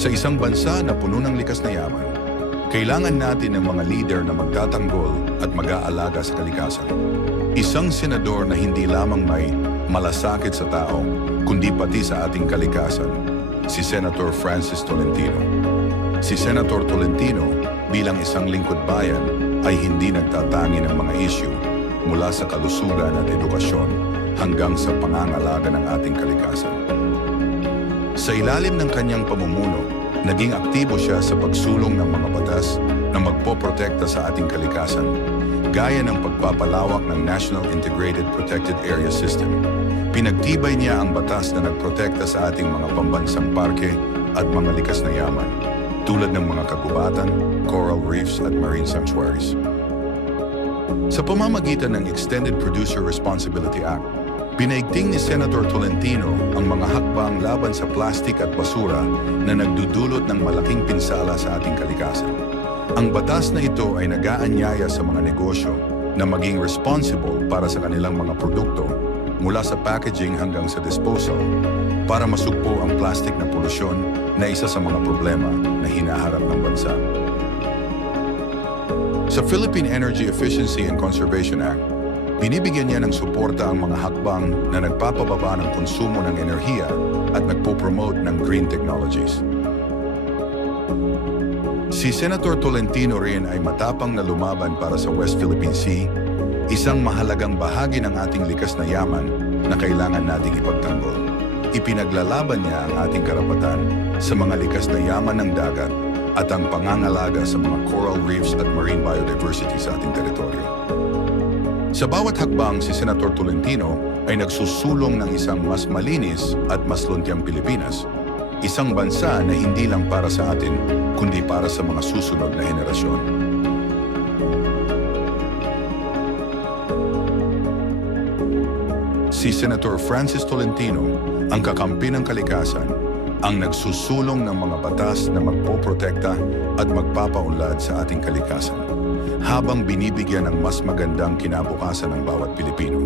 Sa isang bansa na puno ng likas na yaman, kailangan natin ng mga leader na magtatanggol at mag-aalaga sa kalikasan. Isang senador na hindi lamang may malasakit sa tao, kundi pati sa ating kalikasan, si Senator Francis Tolentino. Si Senator Tolentino bilang isang lingkod bayan ay hindi nagtatangi ng mga issue mula sa kalusugan at edukasyon hanggang sa pangangalaga ng ating kalikasan. Sa ilalim ng kanyang pamumuno, naging aktibo siya sa pagsulong ng mga batas na magpoprotekta sa ating kalikasan, gaya ng pagpapalawak ng National Integrated Protected Area System. Pinagtibay niya ang batas na nagprotekta sa ating mga pambansang parke at mga likas na yaman, tulad ng mga kagubatan, coral reefs at marine sanctuaries. Sa pamamagitan ng Extended Producer Responsibility Act, Pinaigting ni Senator Tolentino ang mga hakbang laban sa plastik at basura na nagdudulot ng malaking pinsala sa ating kalikasan. Ang batas na ito ay nagaanyaya sa mga negosyo na maging responsible para sa kanilang mga produkto mula sa packaging hanggang sa disposal para masugpo ang plastik na polusyon na isa sa mga problema na hinaharap ng bansa. Sa Philippine Energy Efficiency and Conservation Act, Binibigyan niya ng suporta ang mga hakbang na nagpapababa ng konsumo ng enerhiya at nagpo-promote ng green technologies. Si Senator Tolentino rin ay matapang na lumaban para sa West Philippine Sea, isang mahalagang bahagi ng ating likas na yaman na kailangan nating ipagtanggol. Ipinaglalaban niya ang ating karapatan sa mga likas na yaman ng dagat at ang pangangalaga sa mga coral reefs at marine biodiversity sa ating teritoryo. Sa bawat hakbang, si Senator Tolentino ay nagsusulong ng isang mas malinis at mas luntiang Pilipinas. Isang bansa na hindi lang para sa atin, kundi para sa mga susunod na henerasyon. Si Senator Francis Tolentino, ang kakampi ng kalikasan, ang nagsusulong ng mga batas na magpoprotekta at magpapaunlad sa ating kalikasan habang binibigyan ng mas magandang kinabukasan ng bawat Pilipino.